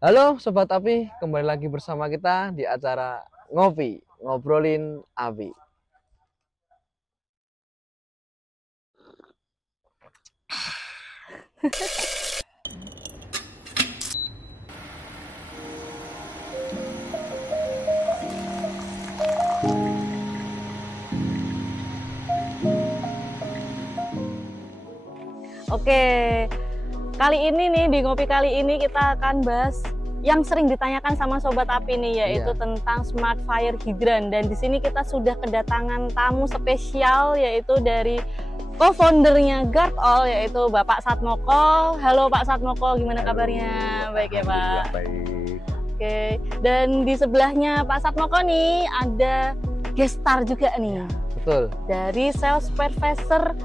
Halo Sobat Api, kembali lagi bersama kita di acara Ngopi, Ngobrolin Api. Oke, kali ini nih di Ngopi kali ini kita akan bahas yang sering ditanyakan sama Sobat Api nih, yaitu tentang Smart Fire Hydrant. Dan di sini kita sudah kedatangan tamu spesial, yaitu dari co-foundernya GuardAll, yaitu Bapak Satmoko. Halo Pak Satmoko, gimana kabarnya? Baik ya Pak? Baik. Oke, dan di sebelahnya Pak Satmoko nih ada guest star juga nih. Betul. Dari Sales Supervisor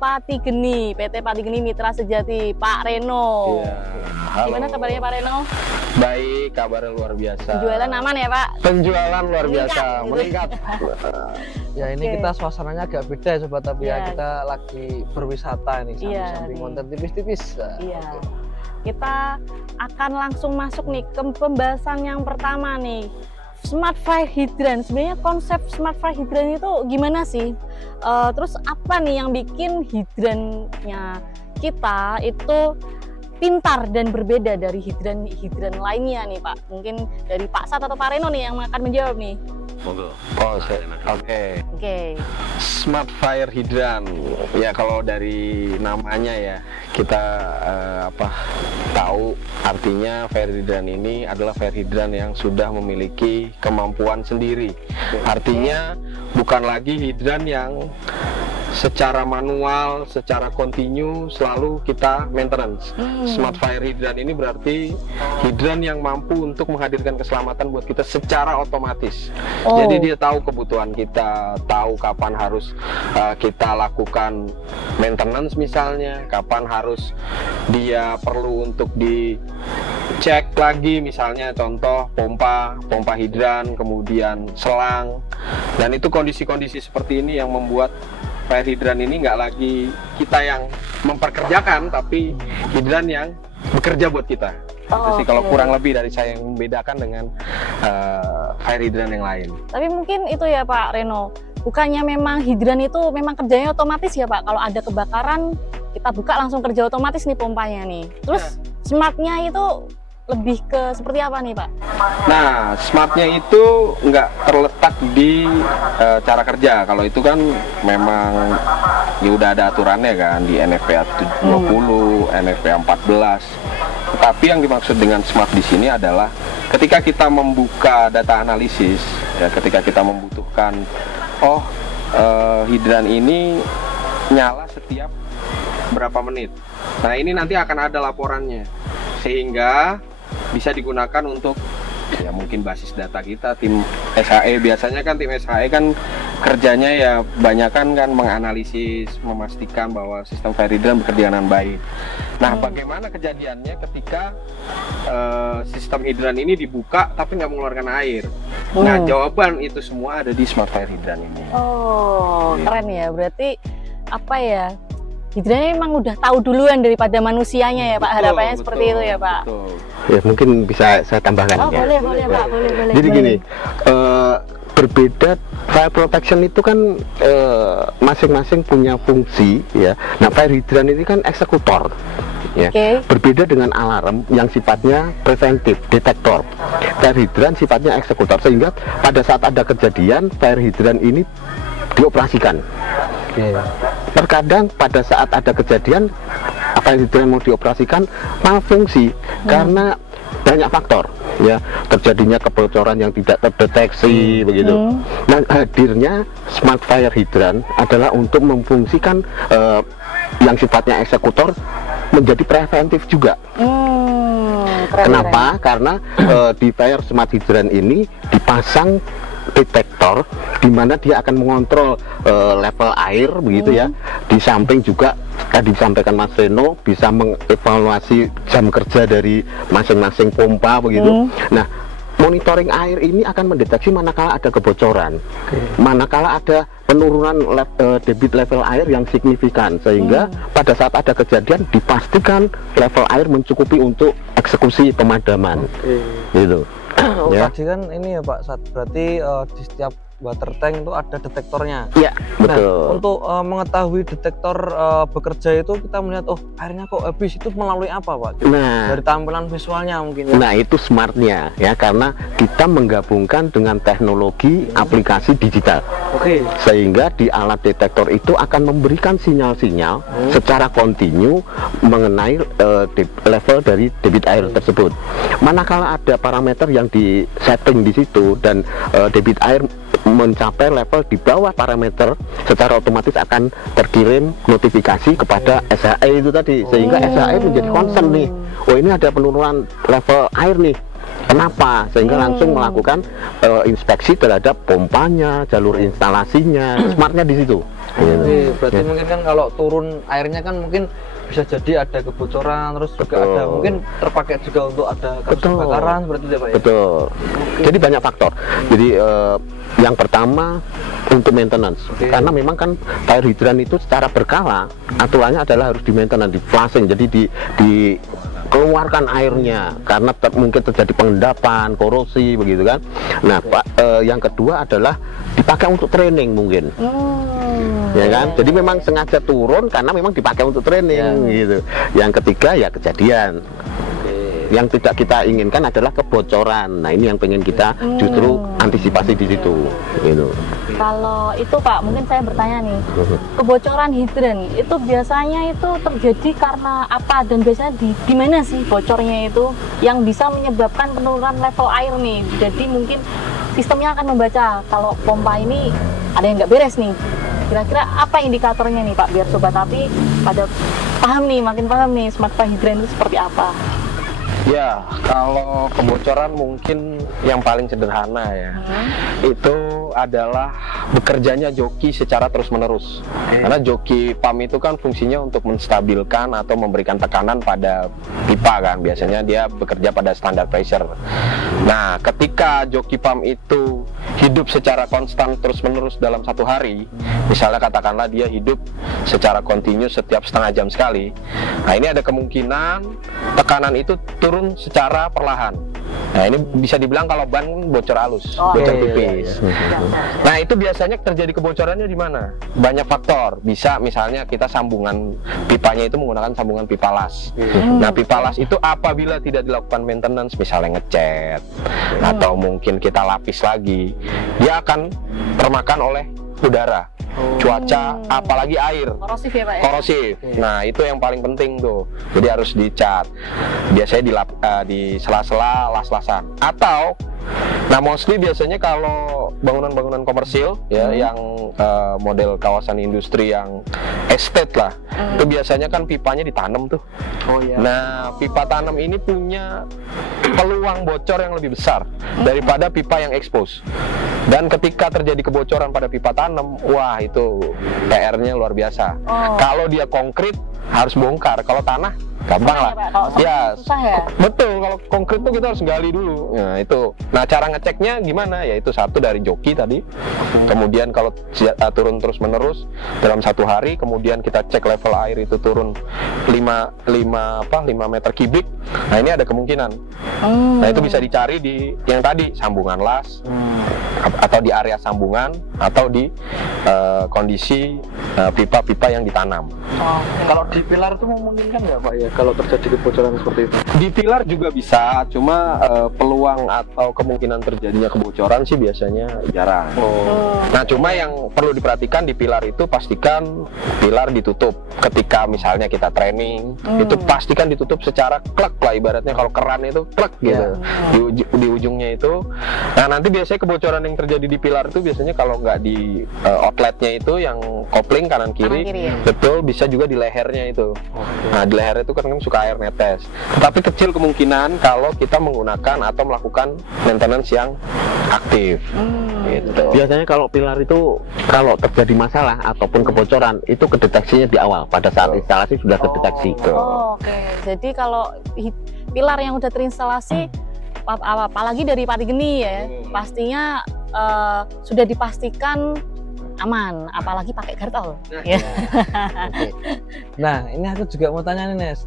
Patigeni, PT Patigeni Mitra Sejati, Pak Reno. Iya. Halo. Gimana kabarnya Pak Reno? Baik, kabarnya luar biasa. Penjualan aman ya Pak? Penjualan luar biasa, Meningkat, meningkat. Ya ini Oke. kita suasananya agak beda ya Sobat Api ya. Iya. Kita lagi berwisata nih, Iya, samping nih. konten tipis-tipis. Iya. Kita akan langsung masuk nih ke pembahasan yang pertama nih. Smart Fire Hydrant. Sebenarnya konsep Smart Fire Hydrant itu gimana sih? Terus apa nih yang bikin hidrannya kita itu pintar dan berbeda dari hidran lainnya nih Pak? Mungkin dari Pak Sat atau Pak Reno nih yang akan menjawab nih. Monggo. Oke. Oke. Smart Fire Hydrant. Ya kalau dari namanya ya kita tahu artinya fire hydrant ini adalah fire hydrant yang sudah memiliki kemampuan sendiri. Artinya bukan lagi hidran yang secara manual, secara kontinu selalu kita maintenance. Smart Fire Hydrant ini berarti hidran yang mampu untuk menghadirkan keselamatan buat kita secara otomatis. Oh. Jadi dia tahu kebutuhan kita, tahu kapan harus kita lakukan maintenance misalnya, kapan harus dia perlu untuk dicek lagi, misalnya contoh pompa hidran, kemudian selang. Dan itu kondisi-kondisi seperti ini yang membuat fire hidran ini nggak lagi kita yang memperkerjakan, tapi hidran yang bekerja buat kita. Itu sih kalau kurang lebih dari saya yang membedakan dengan fire hidran yang lain. Tapi mungkin itu ya Pak Reno, bukannya memang hidran itu memang kerjanya otomatis ya Pak? Kalau ada kebakaran kita buka langsung kerja otomatis nih pompanya nih. Terus smartnya itu lebih ke seperti apa nih Pak? Nah, smartnya itu nggak terletak di cara kerja. Kalau itu kan memang ya udah ada aturannya kan di NFPA 20, NFPA 14. Tetapi yang dimaksud dengan smart di sini adalah ketika kita membuka data analisis, ya ketika kita membutuhkan, hidran ini nyala setiap berapa menit. Nah, ini nanti akan ada laporannya, sehingga bisa digunakan untuk ya mungkin basis data kita, tim SHE. Biasanya kan tim SHE kan kerjanya ya banyak kan menganalisis, memastikan bahwa sistem fire hydrant bekerja dengan baik. Nah, bagaimana kejadiannya ketika sistem hidran ini dibuka tapi nggak mengeluarkan air? Nah, jawaban itu semua ada di Smart Fire Hydrant ini. Oh, keren ya. Berarti apa ya? Hidrannya memang udah tahu duluan daripada manusianya ya Pak. Harapannya seperti itu ya Pak. Betul. Ya mungkin bisa saya tambahkan Oh, ya. boleh Pak, boleh. Jadi gini, berbeda fire protection itu kan masing-masing punya fungsi ya. Nah, fire hydrant ini kan eksekutor ya. Oke. Berbeda dengan alarm yang sifatnya preventif, detektor. Fire hydrant sifatnya eksekutor, sehingga pada saat ada kejadian fire hydrant ini dioperasikan. Terkadang pada saat ada kejadian fire hydrant mau dioperasikan malfungsi karena banyak faktor ya, terjadinya kebocoran yang tidak terdeteksi begitu. Nah, hadirnya Smart Fire Hydrant adalah untuk memfungsikan yang sifatnya eksekutor menjadi preventif juga. Kenapa? Karena di Fire Smart Hydrant ini dipasang detektor di mana dia akan mengontrol level air begitu ya. Di samping juga tadi disampaikan Mas Reno bisa mengevaluasi jam kerja dari masing-masing pompa begitu. Nah, monitoring air ini akan mendeteksi manakala ada kebocoran, manakala ada penurunan debit level air yang signifikan, sehingga pada saat ada kejadian dipastikan level air mencukupi untuk eksekusi pemadaman. Gitu. Oh, Ya. tadi kan ini ya Pak, berarti di setiap water tank itu ada detektornya. Ya, betul. Nah, untuk mengetahui detektor bekerja itu kita melihat, oh airnya kok habis, itu melalui apa Pak? Nah, Dari tampilan visualnya mungkin ya? nah itu smartnya ya, karena kita menggabungkan dengan teknologi aplikasi digital. Oke. Sehingga di alat detektor itu akan memberikan sinyal-sinyal secara kontinu mengenai level dari debit air tersebut. Manakala ada parameter yang di setting di situ dan debit air mencapai level di bawah parameter, secara otomatis akan terkirim notifikasi kepada SHE itu tadi, sehingga SHE menjadi concern nih, oh ini ada penurunan level air nih. Kenapa? Sehingga langsung melakukan inspeksi terhadap pompanya, jalur instalasinya, smartnya di situ. Oke, berarti mungkin kan kalau turun airnya kan mungkin bisa jadi ada kebocoran, terus juga ada mungkin terpakai juga untuk ada kasus kebakaran seperti itu ya Pak ya? Betul. Jadi banyak faktor. Jadi yang pertama untuk maintenance, karena memang kan air hidran itu secara berkala aturannya adalah harus di maintenance, di flushing, jadi dikeluarkan airnya karena mungkin terjadi pengendapan, korosi begitu kan. Nah, yang kedua adalah dipakai untuk training mungkin. Ya kan, jadi memang sengaja turun karena memang dipakai untuk training gitu. Yang ketiga ya kejadian. Yang tidak kita inginkan adalah kebocoran. Nah, ini yang pengen kita justru antisipasi di situ gitu. Kalau itu Pak, mungkin saya bertanya nih, kebocoran hidran itu biasanya itu terjadi karena apa, dan biasanya di mana sih bocornya itu yang bisa menyebabkan penurunan level air nih? Jadi mungkin sistemnya akan membaca kalau pompa ini ada yang nggak beres nih. Kira-kira apa indikatornya nih Pak, biar Sobat Api pada paham nih, makin paham nih Smart Fire Hydran itu seperti apa? Ya, kalau kebocoran mungkin yang paling sederhana ya, itu adalah bekerjanya joki secara terus-menerus. Karena joki pump itu kan fungsinya untuk menstabilkan atau memberikan tekanan pada pipa kan. Biasanya dia bekerja pada standar pressure. Nah, ketika joki pump itu hidup secara konstan terus-menerus dalam satu hari, misalnya katakanlah dia hidup secara kontinu setiap setengah jam sekali, nah ini ada kemungkinan tekanan itu turun secara perlahan. Nah, ini bisa dibilang kalau ban bocor halus, bocor tipis. Nah, itu biasanya terjadi kebocorannya di mana? Banyak faktor. Bisa misalnya kita sambungan pipanya itu menggunakan sambungan pipa las. Nah, pipa las itu apabila tidak dilakukan maintenance, misalnya ngecat atau mungkin kita lapis lagi, dia akan termakan oleh udara, cuaca, apalagi air. Korosif ya Pak ya? Korosif. Nah, itu yang paling penting tuh. Jadi harus dicat. Biasanya di sela-sela las-lasan. Atau, nah mostly biasanya kalau bangunan-bangunan komersil ya, yang model kawasan industri yang estate lah, itu biasanya kan pipanya ditanam tuh. Oh iya. Nah, pipa tanam ini punya peluang bocor yang lebih besar daripada pipa yang expose. Dan ketika terjadi kebocoran pada pipa tanam, wah itu PR-nya luar biasa. Kalau dia konkrit harus bongkar, kalau tanah gampang lah. Ya, susah ya? Betul. Kalau konkrit tuh kita harus gali dulu. Nah, itu. Nah, cara ngeceknya gimana? Yaitu satu dari joki tadi. Kemudian kalau turun terus-menerus dalam satu hari, kemudian kita cek level air itu turun 5 meter kubik. Nah, ini ada kemungkinan. Nah, itu bisa dicari di yang tadi, sambungan las, atau di area sambungan, atau di kondisi pipa-pipa yang ditanam. Kalau di pilar itu memungkinkan nggak Pak ya kalau terjadi kebocoran seperti itu? Di pilar juga bisa, cuma peluang atau kemungkinan terjadinya kebocoran sih biasanya jarang. Nah, cuma yang perlu diperhatikan di pilar itu, pastikan pilar ditutup. Ketika misalnya kita training, itu pastikan ditutup secara klek lah, ibaratnya kalau keran itu klek gitu. Di ujungnya itu. Nah, nanti biasanya kebocoran yang terjadi di pilar itu biasanya kalau nggak di outletnya itu yang kopling kanan kiri, betul, bisa juga di lehernya itu. Nah, di leher itu kan suka air netes. Tapi kecil kemungkinan kalau kita menggunakan atau melakukan maintenance yang aktif. Gitu. Biasanya kalau pilar itu kalau terjadi masalah ataupun kebocoran itu kedeteksinya di awal, pada saat instalasi sudah kedeteksi. Oke. Jadi kalau pilar yang udah terinstalasi apalagi dari pati geni ya, pastinya sudah dipastikan aman, apalagi pakai gartol. Ya. Oke. Nah, ini aku juga mau tanya nih, Nes.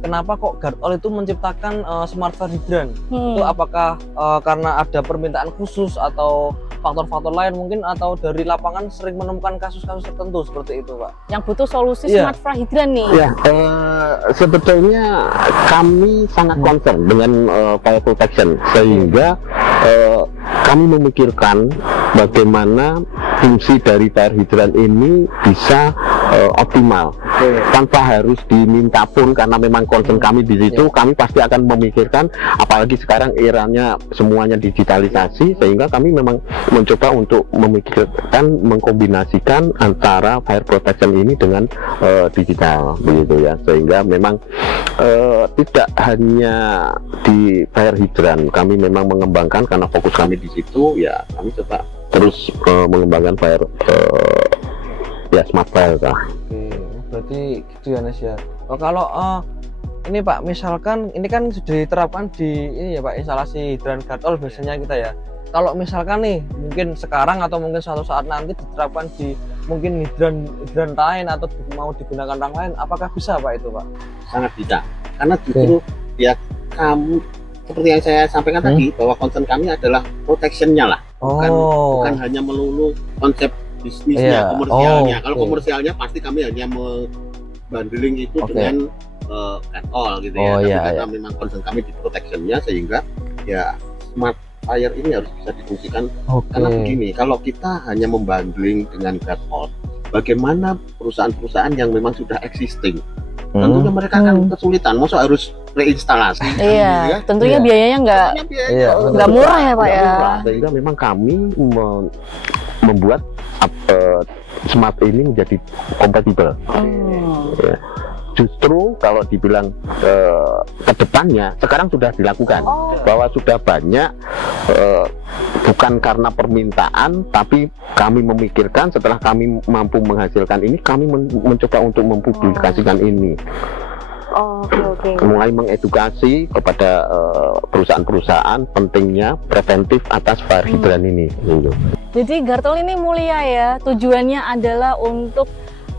Kenapa kok gartol itu menciptakan smart fire hydrant? Itu apakah karena ada permintaan khusus atau faktor-faktor lain mungkin, atau dari lapangan sering menemukan kasus-kasus tertentu seperti itu, Pak? Yang butuh solusi smart fire hydrant nih. Ya, sebetulnya kami sangat concern dengan fire protection, sehingga kami memikirkan bagaimana fungsi dari fire hydrant ini bisa optimal tanpa harus diminta pun, karena memang concern kami di situ. Kami pasti akan memikirkan, apalagi sekarang eranya semuanya digitalisasi, sehingga kami memang mencoba untuk memikirkan, mengkombinasikan antara fire protection ini dengan digital begitu ya, sehingga memang tidak hanya di fire hydrant kami memang mengembangkan, karena fokus kami di situ ya, kami coba terus mengembangkan fire ya smart fire lah. Oke, berarti gitu ya, Nes ya. Kalau ini Pak, misalkan ini kan sudah diterapkan di ini ya Pak, instalasi hidran gartol biasanya kita ya. Kalau misalkan nih mungkin sekarang atau mungkin suatu saat nanti diterapkan di mungkin hidran lain atau mau digunakan orang lain, apakah bisa Pak itu Pak? Sangat bisa, karena justru ya kamu seperti yang saya sampaikan tadi, bahwa concern kami adalah protectionnya lah, bukan hanya melulu konsep bisnisnya, komersialnya. Kalau komersialnya pasti kami hanya membundling itu dengan gartol gitu ya. Tapi karena memang concern kami di protectionnya, sehingga ya smart fire ini harus bisa difungsikan. Karena begini, kalau kita hanya membundling dengan gartol, bagaimana perusahaan-perusahaan yang memang sudah existing? Tentunya mereka akan kesulitan, masa harus reinstalasi. Iya, tentunya biayanya nggak murah ya Pak ya. Sehingga memang kami membuat smart ini menjadi kompatibel. Ya. Justru kalau dibilang ke depannya, sekarang sudah dilakukan, bahwa sudah banyak, bukan karena permintaan, tapi kami memikirkan setelah kami mampu menghasilkan ini, kami mencoba untuk mempublikasikan ini. Mulai mengedukasi kepada perusahaan-perusahaan pentingnya preventif atas fire hydrant ini. Jadi gartol ini mulia ya, tujuannya adalah untuk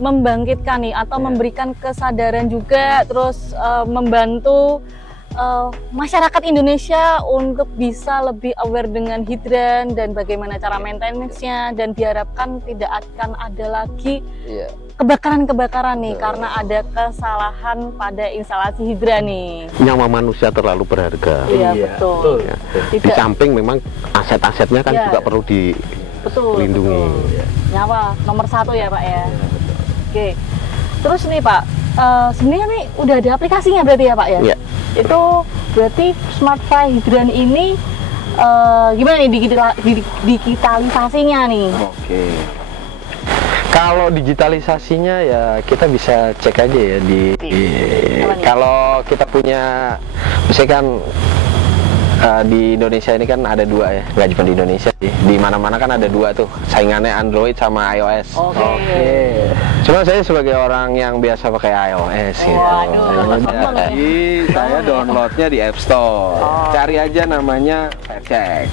membangkitkan nih atau memberikan kesadaran juga, terus membantu masyarakat Indonesia untuk bisa lebih aware dengan hidran dan bagaimana cara maintenance-nya, dan diharapkan tidak akan ada lagi kebakaran-kebakaran nih karena ada kesalahan pada instalasi hidran nih. Nyawa manusia terlalu berharga. Iya, betul. Ya. Di samping memang aset-asetnya kan juga perlu dilindungi. Nyawa nomor 1 ya Pak ya. Oke. Terus nih Pak, sebenarnya nih udah ada aplikasinya berarti ya Pak ya? Iya. Itu berarti smart fire hydrant ini gimana nih digitalisasinya nih? Oke. Kalau digitalisasinya ya kita bisa cek aja ya kalau kita punya, misalkan kan di Indonesia ini kan ada 2 ya, nggak cuma di Indonesia sih, di mana-mana kan ada 2 tuh saingannya, Android sama iOS. Cuma saya sebagai orang yang biasa pakai iOS gitu. Jadi saya downloadnya di App Store. Cari aja namanya FireCheck.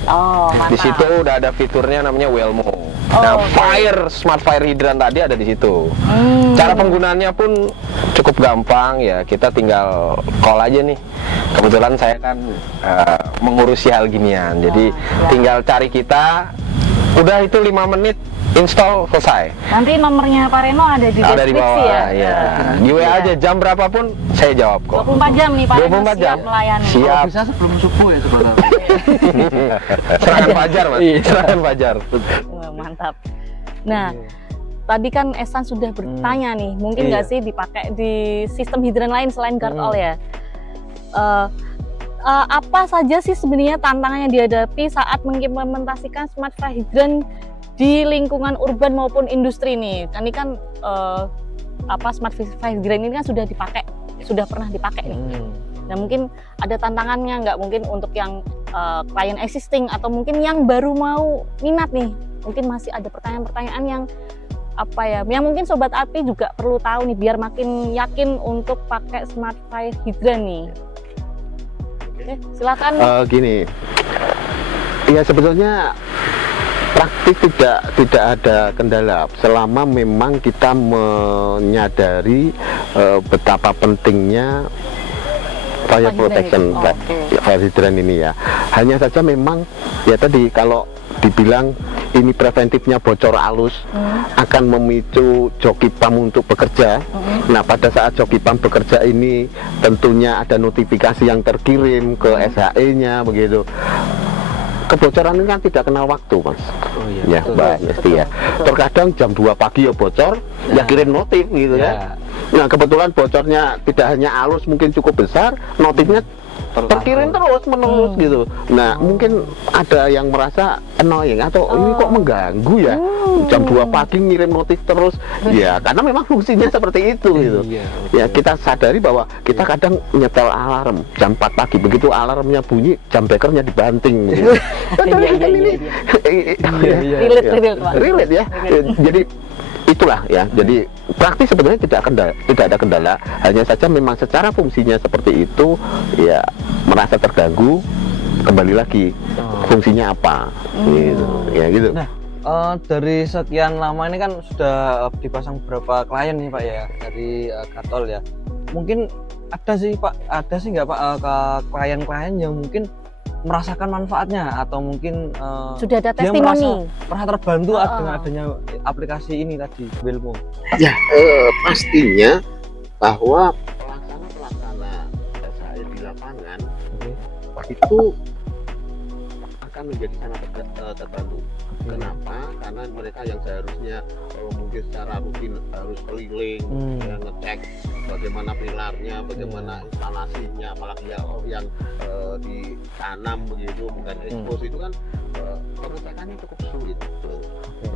Di situ udah ada fiturnya namanya Welmo. Nah, smart fire hydrant tadi ada di situ. Cara penggunaannya pun cukup gampang ya, kita tinggal call aja nih. Kebetulan saya kan mengurusi hal ginian, jadi tinggal cari kita, udah itu 5 menit install selesai. Nanti nomornya Pak Reno ada di deskripsi bawah, ya. Di WA aja, jam berapapun saya jawab kok. 24 jam nih Pak Reno siap melayani. Siap. Bisa sebelum subuh ya sebenarnya. Serangan fajar Mas, serangan fajar. Mantap. Nah, tadi kan Esan sudah bertanya nih, mungkin nggak sih dipakai di sistem hidran lain selain gartol ya? Apa saja sih sebenarnya tantangan yang dihadapi saat mengimplementasikan smart fire hydrant di lingkungan urban maupun industri nih? Ini kan smart fire hydrant ini kan sudah pernah dipakai nih. Nah, mungkin ada tantangannya nggak, mungkin untuk yang klien existing atau mungkin yang baru mau minat nih? Mungkin masih ada pertanyaan-pertanyaan yang yang mungkin Sobat Api juga perlu tahu nih biar makin yakin untuk pakai smart fire hydrant nih. Silakan. Gini, ya sebetulnya praktis tidak ada kendala selama memang kita menyadari betapa pentingnya fire protection fire hydrant ini ya. Hanya saja memang ya tadi kalau dibilang ini preventifnya bocor halus akan memicu joki pump untuk bekerja. Nah, pada saat joki pump bekerja ini tentunya ada notifikasi yang terkirim ke SHE-nya begitu. Kebocoran ini kan tidak kenal waktu, Mas. Oh iya. Ya, Mbak Yesti ya. Terkadang jam 2 pagi ya bocor, ya kirim notif gitu ya. Nah, kebetulan bocornya tidak hanya halus, mungkin cukup besar, notifnya terkirim terus menerus gitu. Nah, mungkin ada yang merasa annoying atau ini kok mengganggu ya. Jam 2 pagi ngirim notif terus. Ya, karena memang fungsinya seperti itu gitu. Ya, kita sadari bahwa kita kadang nyetel alarm jam 4 pagi, begitu alarmnya bunyi, jam bekernya dibanting gitu. Relate ya. Jadi itulah ya. Jadi praktis sebenarnya tidak ada kendala, hanya saja memang secara fungsinya seperti itu ya, merasa terganggu, kembali lagi fungsinya apa gitu ya gitu. Nah, dari sekian lama ini kan sudah dipasang beberapa klien nih Pak ya dari Gartol ya. Mungkin ada sih nggak Pak ke klien-klien yang mungkin merasakan manfaatnya atau mungkin sudah ada dia testimoni merasa terbantu dengan adanya aplikasi ini tadi Wilmo. Ya, pastinya bahwa pelaksana SHE di lapangan itu akan menjadi sangat terbantu. Kenapa? Karena mereka yang seharusnya mungkin secara rutin harus keliling, ngecek bagaimana pilarnya, bagaimana instalasinya, apalagi yang ditanam begitu, bukan expose itu kan pengecekannya cukup sulit.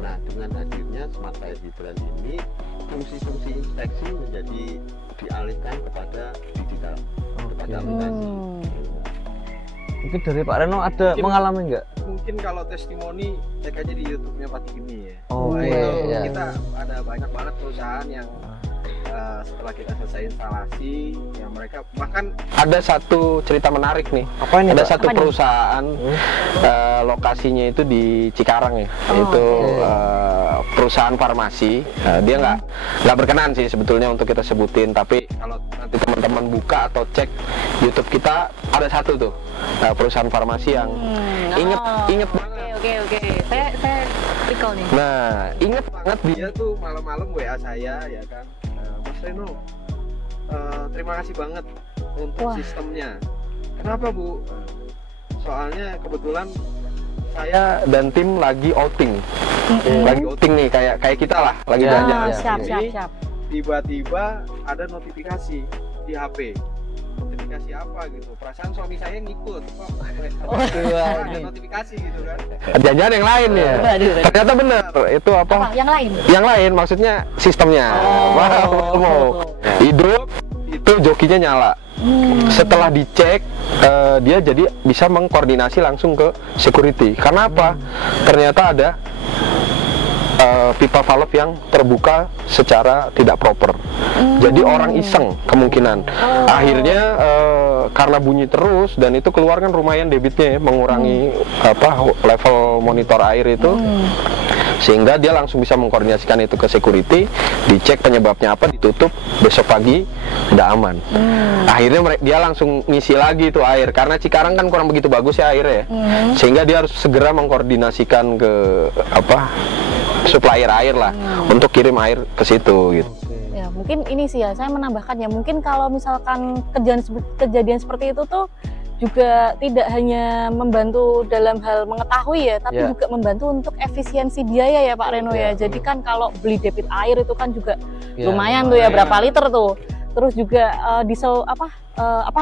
Nah, dengan hadirnya Smart Fire Hydrant ini, fungsi-fungsi inspeksi menjadi dialihkan kepada digital, kepada aplikasi. Mungkin dari Pak Reno ada mengalami nggak? Mungkin kalau testimoni cek aja di YouTube-nya Pak Tigini ya. Oh iya. Kita ada banyak banget perusahaan yang setelah kita selesai instalasi, ya mereka bahkan ada satu cerita menarik nih. Apa ini? Ada satu perusahaan lokasinya itu di Cikarang ya. Itu perusahaan farmasi. Dia nggak berkenan sih sebetulnya untuk kita sebutin, tapi kalau nanti teman-teman buka atau cek YouTube kita ada satu tuh perusahaan farmasi yang inget banget. Oke. Saya recall nih. Nah, inget banget dia tuh malam-malam WA saya ya kan. Mas Reno, terima kasih banget untuk sistemnya. Kenapa Bu? Soalnya kebetulan saya dan tim lagi outing, lagi outing nih kayak kita lah, lagi jalan-jalan. Siap. Tiba-tiba ada notifikasi di HP. Notifikasi apa gitu? Perasaan suami saya ngikut. Kok ada notifikasi gitu kan? Jangan yang lain ya. Ternyata bener. Itu apa? Yang lain? Yang lain maksudnya sistemnya. Hidup itu jokinya nyala. Setelah dicek dia jadi bisa mengkoordinasi langsung ke security. Karena apa? Ternyata ada pipa valve yang terbuka secara tidak proper. Jadi orang iseng kemungkinan. Akhirnya karena bunyi terus dan itu keluar kan lumayan debitnya ya, mengurangi level monitor air itu. Sehingga dia langsung bisa mengkoordinasikan itu ke security, dicek penyebabnya apa, ditutup, besok pagi udah aman. Akhirnya dia langsung ngisi lagi itu air, karena Cikarang kan kurang begitu bagus ya airnya ya. Sehingga dia harus segera mengkoordinasikan ke supplier air lah untuk kirim air ke situ gitu. Ya mungkin ini sih ya, saya menambahkan ya, mungkin kalau misalkan kejadian seperti itu tuh juga tidak hanya membantu dalam hal mengetahui ya, tapi juga membantu untuk efisiensi biaya ya Pak Reno ya. Jadi kan kalau beli debit air itu kan juga lumayan tuh ya, berapa liter tuh. Terus juga diesel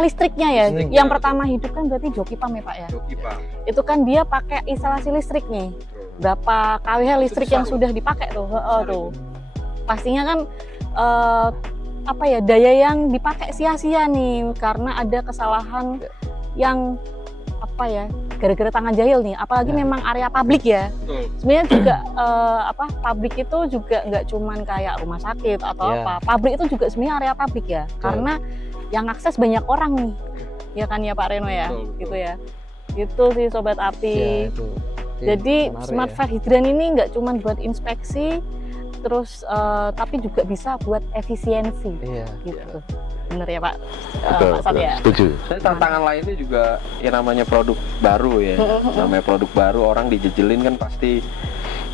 listriknya ya. Yang pertama hidup kan berarti joki pump ya Pak ya. Joki pump. Itu kan dia pakai instalasi listrik nih. Berapa kWh listrik yang sudah dipakai tuh. Tuh. Pastinya kan daya yang dipakai sia-sia nih karena ada kesalahan yang gara-gara tangan jahil nih, apalagi memang area publik ya. Sebenarnya juga publik itu juga nggak cuman kayak rumah sakit atau pabrik itu juga sebenarnya area publik ya, karena yang akses banyak orang nih. ya kan ya Pak Reno ya, Betul, betul. gitu ya. Itu sih Sobat Ya, Api. itu. Jadi Menarik smart ya. fire hydrant ini nggak cuma buat inspeksi, terus tapi juga bisa buat efisiensi, Iya. gitu. Bener ya Pak? Betul, Pak Sat ya. setuju. Saya tantangan lainnya juga ya namanya produk baru ya. Namanya produk baru, orang dijejelin kan pasti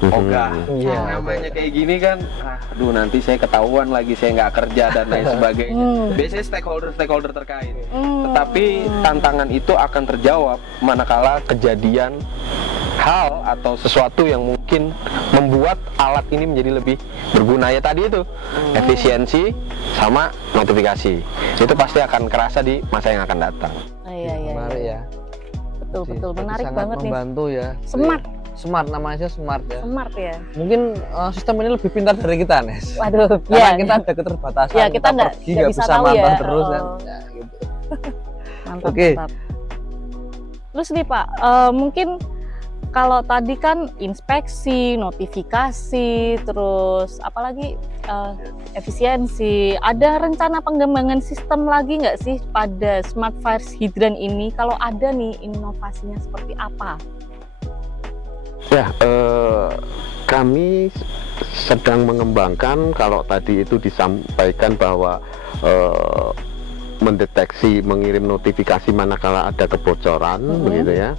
ogah. Iya. Namanya kayak gini kan, aduh nanti saya ketahuan lagi saya nggak kerja dan lain sebagainya. Biasanya stakeholder terkait. Tetapi tantangan itu akan terjawab manakala kejadian hal atau sesuatu yang mungkin membuat alat ini menjadi lebih berguna ya tadi itu efisiensi sama notifikasi itu pasti akan kerasa di masa yang akan datang. Iya, iya, Menarik iya. ya. Betul, Jadi, betul. berarti Menarik sangat banget nih. membantu ya. Smart, Smart namanya smart ya. smart ya. Mungkin sistem ini lebih pintar dari kita, Nes. Waduh, Karena ya. kita ada keterbatasan. Ya, kita nggak pergi nggak bisa bisa tahu mantau ya. terus kan. Oh. Ya, gitu. Mantap, Oke. mantap. Terus nih Pak, mungkin kalau tadi kan inspeksi, notifikasi, terus apalagi efisiensi. Ada rencana pengembangan sistem lagi nggak sih pada smart fire hydrant ini? Kalau ada nih, inovasinya seperti apa? Ya, kami sedang mengembangkan, kalau tadi itu disampaikan bahwa mendeteksi, mengirim notifikasi manakala ada kebocoran, begitu ya.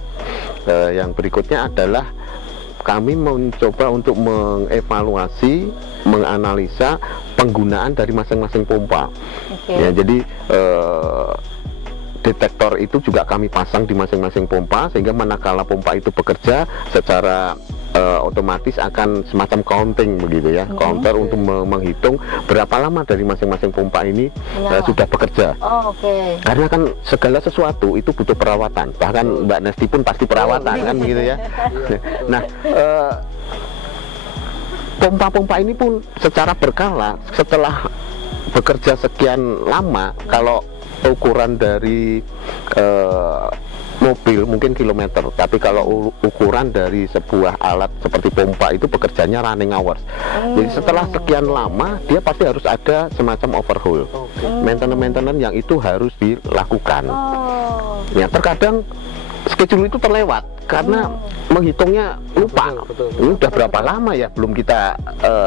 Yang berikutnya adalah kami mencoba untuk mengevaluasi, menganalisa penggunaan dari masing-masing pompa. Ya, jadi detektor itu juga kami pasang di masing-masing pompa, sehingga manakala pompa itu bekerja secara otomatis akan semacam counting begitu ya, counter untuk menghitung berapa lama dari masing-masing pompa ini sudah bekerja. Oh, oke. Karena kan segala sesuatu itu butuh perawatan, bahkan Mbak Nesti pun pasti perawatan kan begitu ya. Nah, pompa-pompa ini pun secara berkala setelah bekerja sekian lama, kalau ukuran dari mobil mungkin kilometer, tapi kalau ukuran dari sebuah alat seperti pompa itu bekerjanya running hours. Jadi setelah sekian lama dia pasti harus ada semacam overhaul, maintenance yang itu harus dilakukan. Ya, terkadang schedule itu terlewat karena menghitungnya lupa. Ini udah berapa lama ya belum kita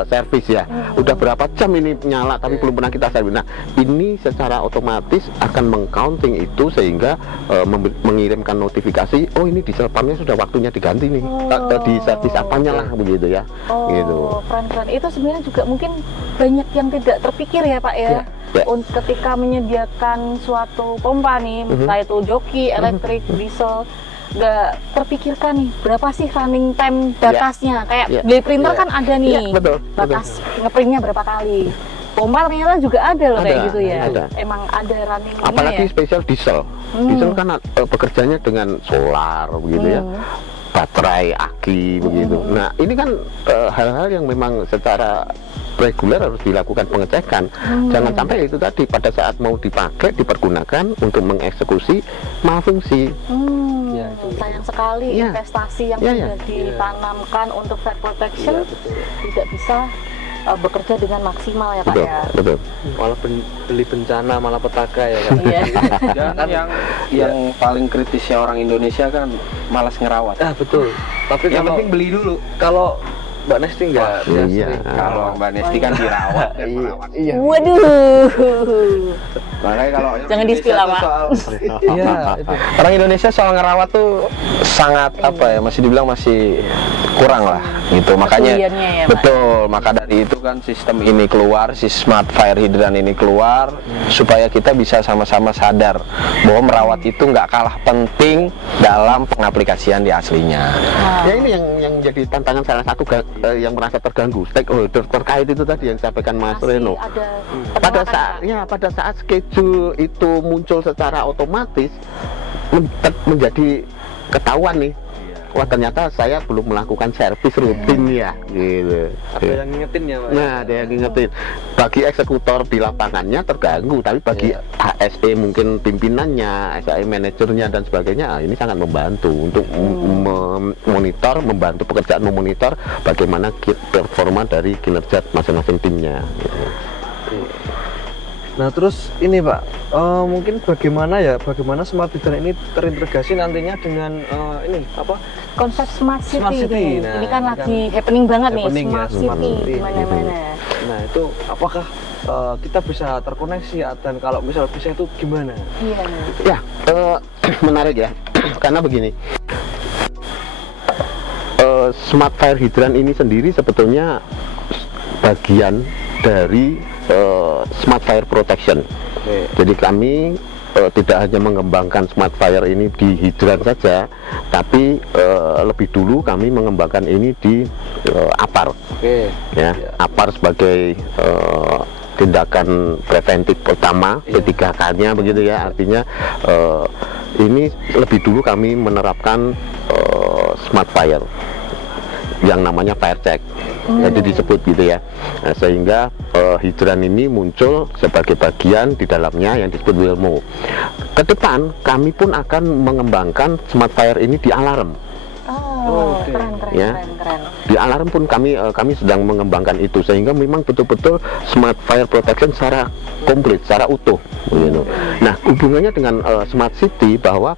servis ya, udah berapa jam ini nyala tapi belum pernah kita servis. Nah, ini secara otomatis akan mengcounting itu sehingga mengirimkan notifikasi, oh ini diesel pumpnya sudah waktunya diganti nih, di servis apanya lah begitu ya. Gitu. Keren-keren. Itu sebenarnya juga mungkin banyak yang tidak terpikir ya Pak ya. Ketika menyediakan suatu pompa nih, entah itu joki, elektrik, diesel, nggak terpikirkan nih berapa sih running time batasnya. Kayak beli printer kan ada nih batas ngeprintnya berapa kali. Pompa ternyata juga ada loh kayak gitu ya. Emang ada running limnya apalagi ya. spesial diesel. Diesel kan bekerjanya dengan solar begitu ya, baterai, aki begitu. Nah, ini kan hal-hal yang memang secara reguler harus dilakukan pengecekan. Jangan sampai itu tadi pada saat mau dipakai, dipergunakan untuk mengeksekusi malfungsi. Sayang sekali investasi yang sudah ditanamkan untuk fire protection tidak bisa bekerja dengan maksimal ya Pak ya. Betul. Malah beli bencana malah petaka ya kan. Dan yang paling kritisnya orang Indonesia kan malas ngerawat. Betul. Tapi yang kalau penting beli dulu. Kalau Mbak Nesti enggak sering. Kalau Mbak Nesti kan dirawat dan merawat. Iya. Waduh. Makanya kalau Jangan di-spill lah, Pak. Iya, itu. Orang Indonesia soal ngerawat tuh sangat apa ya, masih dibilang masih kurang lah gitu. Makanya ya, betul, maka dari itu kan sistem ini keluar, si smart fire hydrant ini keluar supaya kita bisa sama-sama sadar bahwa merawat itu nggak kalah penting dalam pengaplikasian di aslinya. Ya, ini yang jadi tantangan salah satu yang merasa terganggu, stakeholder terkait itu tadi yang disampaikan Mas Reno. Pada saat schedule itu muncul secara otomatis menjadi ketahuan nih, wah ternyata saya belum melakukan servis rutin ya gitu. Ada yang ngingetin ya Pak. Nah, ada yang ngingetin. Bagi eksekutor di lapangannya terganggu, tapi bagi HSE mungkin pimpinannya, SAE manajernya dan sebagainya, ini sangat membantu untuk memonitor, membantu pekerjaan memonitor bagaimana performa dari kinerja masing-masing timnya. Nah terus ini Pak, mungkin bagaimana smart hydran ini terintegrasi nantinya dengan ini apa? Konsep smart city, Smart city. nih. Nah, ini kan ini lagi happening banget happening nih, ya, smart smart city city. di mana-mana. Nah itu apakah kita bisa terkoneksi dan kalau misal bisa itu gimana? Iya. Ya, menarik ya, karena begini. Smart fire hydrant ini sendiri sebetulnya bagian dari smart fire protection. Jadi kami tidak hanya mengembangkan smart fire ini di hidran saja, tapi lebih dulu kami mengembangkan ini di APAR. Ya, APAR sebagai tindakan preventif pertama, P3K-nya begitu ya. Artinya ini lebih dulu kami menerapkan smart fire yang namanya fire check, jadi disebut gitu ya. Nah, sehingga hidran ini muncul sebagai bagian di dalamnya yang disebut Wilmo. Ke depan kami pun akan mengembangkan smart fire ini di alarm. Keren. Di alarm pun kami sedang mengembangkan itu, sehingga memang betul-betul smart fire protection secara komplit, secara utuh gitu. Nah, hubungannya dengan smart city bahwa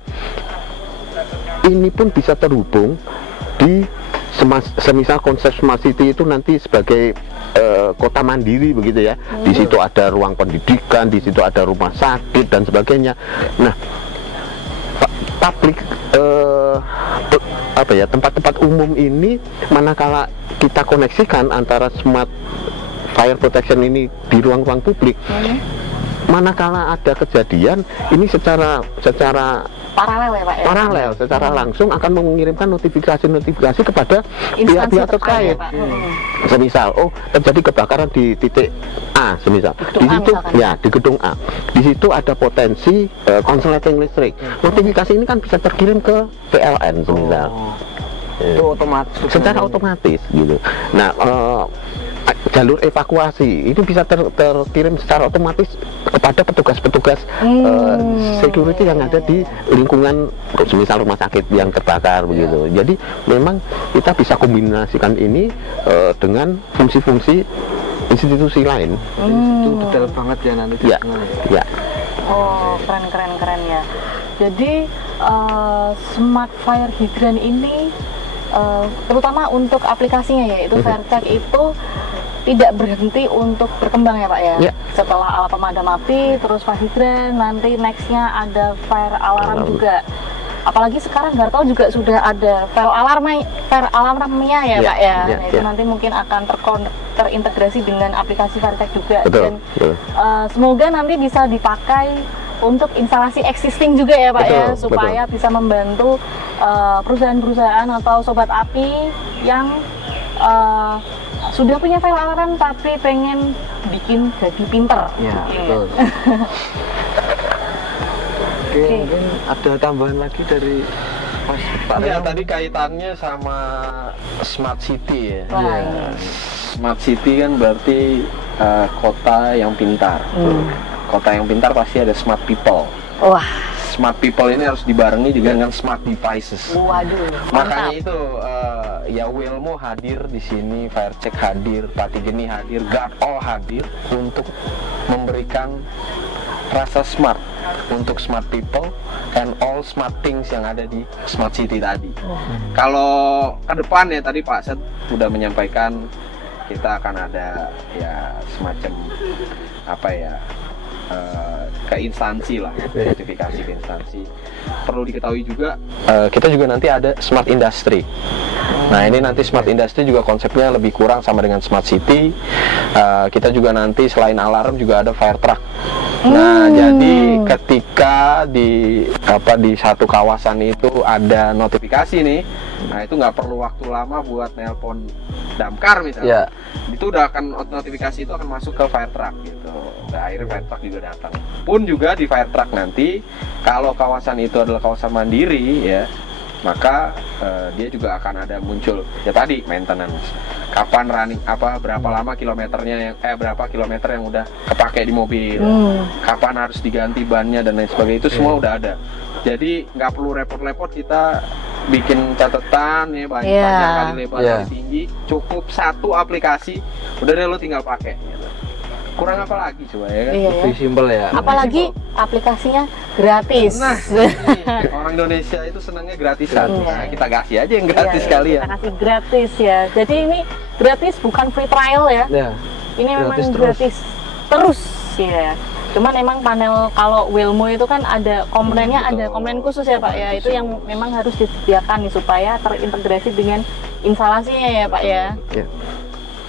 ini pun bisa terhubung di semisal konsep smart city itu nanti sebagai kota mandiri begitu ya. Di situ ada ruang pendidikan, di situ ada rumah sakit dan sebagainya. Nah, publik tempat-tempat umum ini manakala kita koneksikan antara smart fire protection ini di ruang-ruang publik, manakala ada kejadian ini secara paralel ya Pak ya? Paralel, secara langsung akan mengirimkan notifikasi kepada pihak-pihak terkait. Semisal, terjadi kebakaran di titik A, semisal. Di situ, ya di gedung A. Di situ ada potensi konsleting listrik. Notifikasi ini kan bisa terkirim ke PLN, semisal. Itu otomatis. Secara otomatis gitu. Nah, jalur evakuasi ini bisa terkirim secara otomatis kepada petugas-petugas security yang ada di lingkungan, misal rumah sakit yang terbakar begitu. Jadi memang kita bisa kombinasikan ini dengan fungsi-fungsi institusi lain. Itu detail banget ya nanti. Ya. Oh, keren ya. Jadi smart fire hydrant ini terutama untuk aplikasinya yaitu fire check itu tidak berhenti untuk berkembang ya Pak ya. Setelah alat pemadam api, terus fire hydrant, nanti nextnya ada fire alarm juga. Apalagi sekarang Gartool juga sudah ada fire alarmnya ya Pak ya. Nah, itu nanti mungkin akan terintegrasi dengan aplikasi fire check juga. Dan semoga nanti bisa dipakai untuk instalasi existing juga ya Pak ya, supaya bisa membantu perusahaan-perusahaan atau sobat api yang sudah punya file alarm tapi pengen bikin jadi pinter. Ya, betul. Oke, mungkin ada tambahan lagi dari Pak Ya, tadi kaitannya sama smart city ya. Smart city kan berarti kota yang pintar. Kota yang pintar pasti ada smart people. Wah. Smart people ini harus dibarengi juga dengan smart devices. Waduh. Makanya itu ya Wilmo hadir di sini, fire check hadir, Patigeni hadir, Gartool hadir untuk memberikan rasa smart untuk smart people and all smart things yang ada di smart city tadi. Kalau ke depan ya tadi Pak Set sudah menyampaikan kita akan ada ya semacam apa ya ke instansi lah, notifikasi ke instansi. Perlu diketahui juga kita juga nanti ada smart industry. Nah ini nanti smart industry juga konsepnya lebih kurang sama dengan smart city. Kita juga nanti selain alarm juga ada fire truck. Nah jadi ketika di satu kawasan itu ada notifikasi nih, nah itu nggak perlu waktu lama buat nelpon damkar misalnya. Itu udah akan notifikasi itu akan masuk ke fire truck gitu. Nah, akhirnya fire truck juga datang. Pun juga di fire truck nanti kalau kawasan itu adalah kawasan mandiri ya, maka dia juga akan ada muncul ya tadi maintenance. Kapan running berapa lama kilometernya yang berapa kilometer yang udah kepake di mobil. Kapan harus diganti bannya dan lain sebagainya, itu semua udah ada. Jadi nggak perlu repot-repot kita bikin catatan ya panjang kali lebar kali tinggi, cukup satu aplikasi udah deh lo tinggal pakai gitu. kurang apa lagi coba ya kan? Iya, ya. Lebih simpel ya. Apalagi aplikasinya gratis. Nah, ini, orang Indonesia itu senangnya gratisan. Iya. Nah, kita kasih aja yang gratis Iya, sekalian. kita kasih gratis ya. Jadi ini gratis, bukan free trial ya. Ya. Ini memang Gratis terus. gratis terus ya. Cuman emang panel kalau Wilmo itu kan ada komponennya, ada komponen khusus ya Pak ya. Itu yang memang harus disediakan nih supaya terintegrasi dengan instalasinya ya Pak ya. Ya.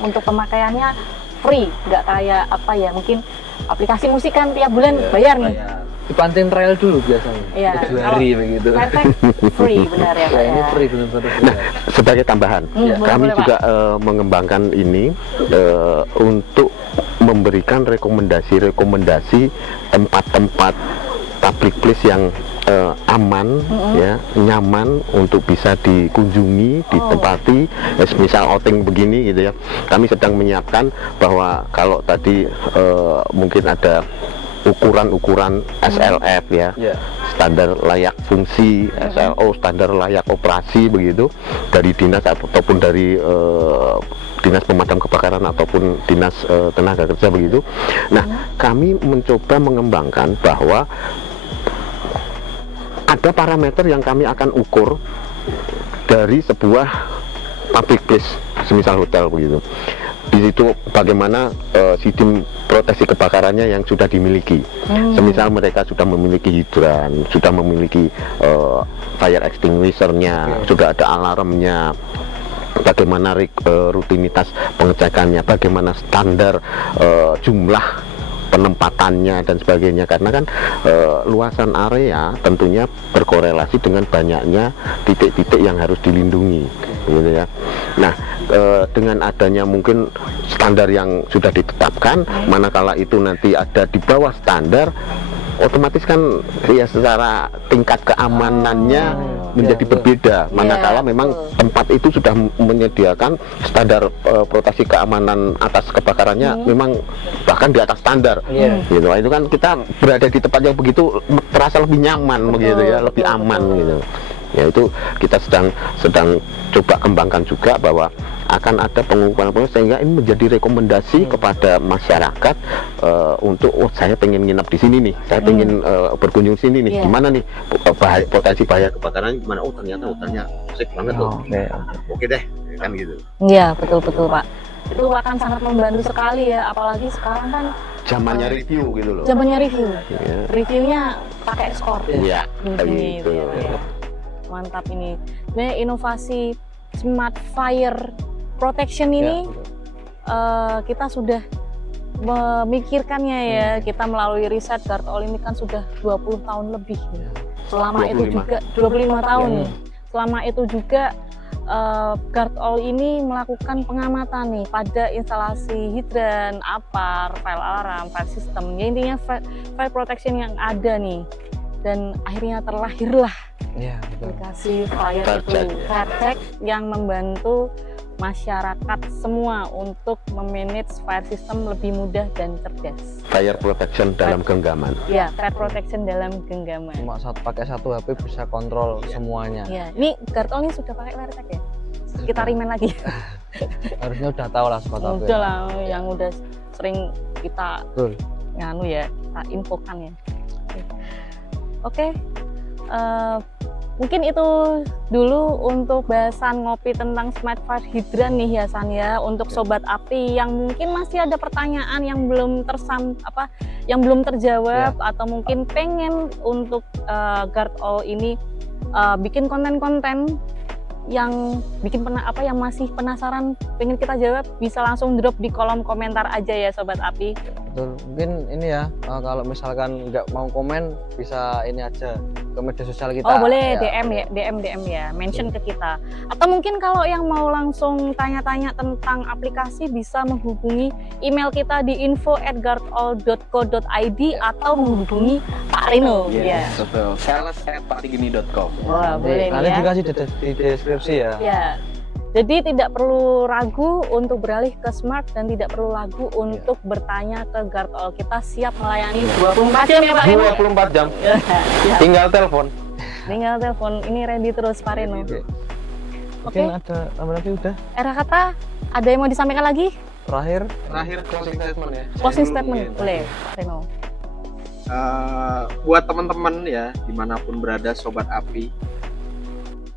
Untuk pemakaiannya free, nggak kayak apa ya, mungkin aplikasi musik kan tiap bulan bayar nih. Dipantin trial dulu biasanya. Iya. 7 hari begitu. Perfect free benar ya Pak Ya, ya. ini free benar-benar. Sebagai tambahan, boleh, kami boleh, juga mengembangkan ini untuk memberikan rekomendasi tempat-tempat public place yang aman, ya, nyaman untuk bisa dikunjungi, ditempati. Misal outing begini gitu ya, kami sedang menyiapkan bahwa kalau tadi mungkin ada ukuran-ukuran SLF ya, standar layak fungsi, SLO standar layak operasi begitu, dari dinas ataupun dari dinas pemadam kebakaran ataupun dinas tenaga kerja begitu. Nah, kami mencoba mengembangkan bahwa ada parameter yang kami akan ukur dari sebuah public place, semisal hotel begitu. Di situ bagaimana sistem proteksi kebakarannya yang sudah dimiliki. Semisal mereka sudah memiliki hidran, sudah memiliki fire extinguisher-nya, sudah ada alarmnya, bagaimana rutinitas pengecekannya, bagaimana standar jumlah penempatannya dan sebagainya, karena kan luasan area tentunya berkorelasi dengan banyaknya titik-titik yang harus dilindungi, gitu ya. Nah, dengan adanya mungkin standar yang sudah ditetapkan, manakala itu nanti ada di bawah standar, otomatis kan ya secara tingkat keamanannya menjadi berbeda. Manakala memang tempat itu sudah menyediakan standar proteksi keamanan atas kebakarannya memang bahkan di atas standar. Gitu. Itu kan kita berada di tempat yang begitu terasa lebih nyaman begitu ya, lebih aman gitu. Ya, itu kita sedang coba kembangkan juga bahwa akan ada pengukuran sehingga ini menjadi rekomendasi kepada masyarakat untuk saya pengen nginap di sini nih, saya pengen berkunjung sini nih, gimana nih potensi bahaya kebakaran gimana? Oh ternyata hutannya asik banget loh. Oke deh, kan gitu. Iya betul Pak. Itu akan sangat membantu sekali ya, apalagi sekarang kan zamannya review gitu loh. zamannya review. Reviewnya pakai skor. Iya, gitu. Ya. Mantap ini. Sebenarnya inovasi Smart Fire Protection ini kita sudah memikirkannya ya. Kita melalui riset GuardAll ini kan sudah 20 tahun lebih. Selama 25. Itu juga 25 tahun. Selama itu juga GuardAll ini melakukan pengamatan nih pada instalasi hidran, APAR, fire alarm, fire system. Ya intinya fire protection yang ada nih. Dan akhirnya terlahirlah aplikasi FireCheck yang membantu masyarakat semua untuk memanage fire system lebih mudah dan cerdas. Fire protection dalam genggaman. Ya, fire protection dalam genggaman. Cuma pakai satu HP bisa kontrol semuanya. Ya, ini GuardAll ini sudah pakai FireCheck ya? Kita remind lagi. Harusnya udah tahu lah sobat HP. Udah lah, yang udah sering kita nganu ya, kita infokan ya. Oke. Mungkin itu dulu untuk bahasan ngopi tentang Smart Fire Hydran nih ya San ya. Untuk sobat api yang mungkin masih ada pertanyaan yang belum yang belum terjawab atau mungkin pengen untuk GuardAll ini bikin konten-konten yang yang masih penasaran pengen kita jawab, bisa langsung drop di kolom komentar aja ya sobat api. Betul, mungkin ini ya kalau misalkan nggak mau komen bisa ini aja ke media sosial kita. Oh boleh ya. DM ya, mention ke kita. Atau mungkin kalau yang mau langsung tanya-tanya tentang aplikasi bisa menghubungi email kita di info@guardall.co.id atau menghubungi Pak Rino. Yes, betul. sales@paktigini.com. Wah, boleh nanti ya. dikasih di deskripsi ya. Ya. Jadi tidak perlu ragu untuk beralih ke Smart dan tidak perlu ragu untuk bertanya ke GuardAll. Kita siap melayani 24 jam ya Pak Rino. 24 jam. Tinggal telepon. Tinggal telepon. Ini ready terus Pak Rino. Mungkin ada tambah lagi udah. Era kata ada yang mau disampaikan lagi? Terakhir closing statement ya. Closing Saya dulu statement mungkin. boleh, Reno. Buat teman-teman ya dimanapun berada sobat api,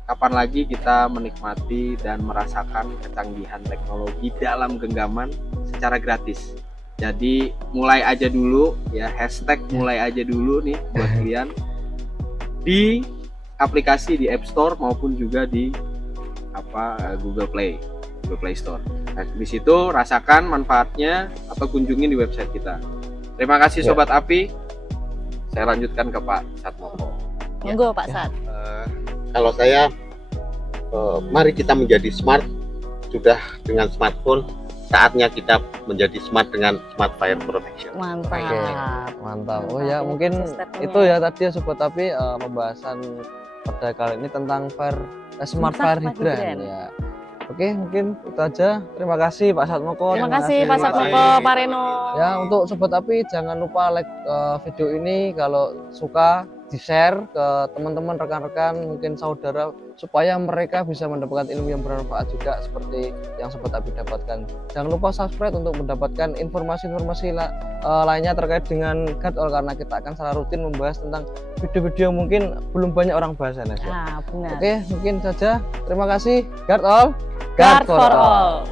kapan lagi kita menikmati dan merasakan kecanggihan teknologi dalam genggaman secara gratis. Jadi mulai aja dulu ya, hashtag mulai aja dulu nih buat kalian di aplikasi di App Store maupun juga di Google Play Store. Nah, di situ rasakan manfaatnya atau kunjungin di website kita. Terima kasih Ya. sobat api. Saya lanjutkan ke Pak Satmoko. Monggo Pak Sat. Kalau saya, mari kita menjadi smart. Sudah dengan smartphone, saatnya kita menjadi smart dengan smart fire protection. Mantap. mantap. Oh ya, mungkin Statementnya. itu ya tadi ya sobat api, pembahasan pada kali ini tentang smart fire hydrant ya. Oke, mungkin itu aja. Terima kasih Pak Satmoko. Terima kasih Pak Satmoko, Pak Reno. Ya, untuk sobat api jangan lupa like video ini, kalau suka di-share ke teman-teman, rekan-rekan, mungkin saudara, supaya mereka bisa mendapatkan ilmu yang bermanfaat juga seperti yang sobat api dapatkan. Jangan lupa subscribe untuk mendapatkan informasi-informasi lainnya terkait dengan Guard All, karena kita akan secara rutin membahas tentang video-video yang mungkin belum banyak orang bahas ya. Nah, benar. Oke, mungkin saja. Terima kasih. Guard All, Guard for all.